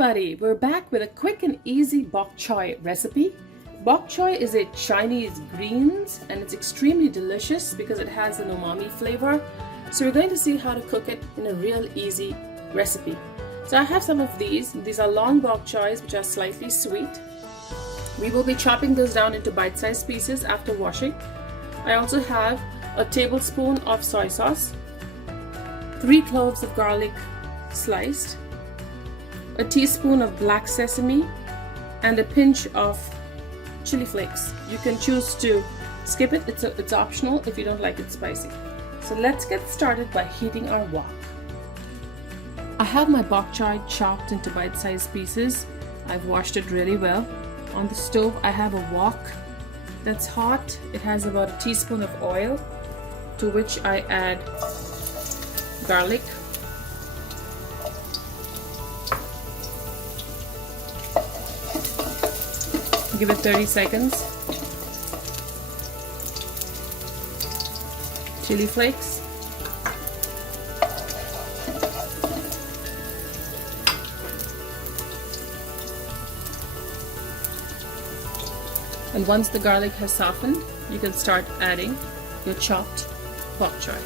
everybody, we're back with a quick and easy bok choy recipe. Bok choy is a Chinese greens and it's extremely delicious because it has an umami flavor. So we're going to see how to cook it in a real easy recipe. So I have some of these. These are long bok choys which are slightly sweet. We will be chopping those down into bite-sized pieces after washing. I also have a tablespoon of soy sauce, 3 cloves of garlic sliced, a teaspoon of black sesame, and a pinch of chili flakes. You can choose to skip it, it's optional if you don't like it spicy. So let's get started by heating our wok. I have my bok choy chopped into bite-sized pieces. I've washed it really well. On the stove I have a wok that's hot. It has about a teaspoon of oil, to which I add garlic, give it 30 seconds, chili flakes, and once the garlic has softened, you can start adding your chopped bok choy.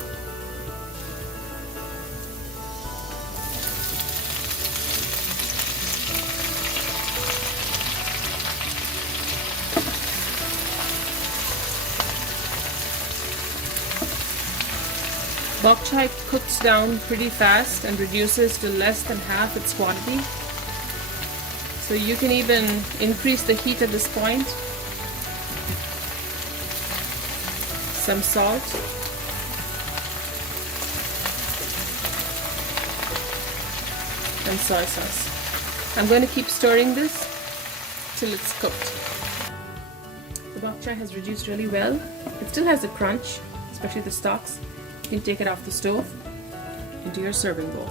Bok choy cooks down pretty fast and reduces to less than half its quantity. So you can even increase the heat at this point. Some salt. And soy sauce. I'm going to keep stirring this till it's cooked. The bok choy has reduced really well. It still has a crunch, especially the stalks. You can take it off the stove into your serving bowl.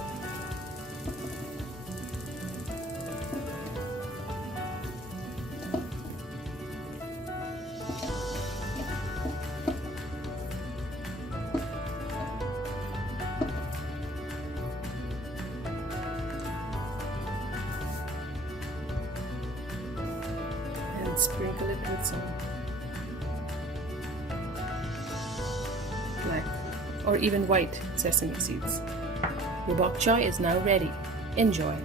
And sprinkle it with some black or even white sesame seeds. Your bok choy is now ready. Enjoy!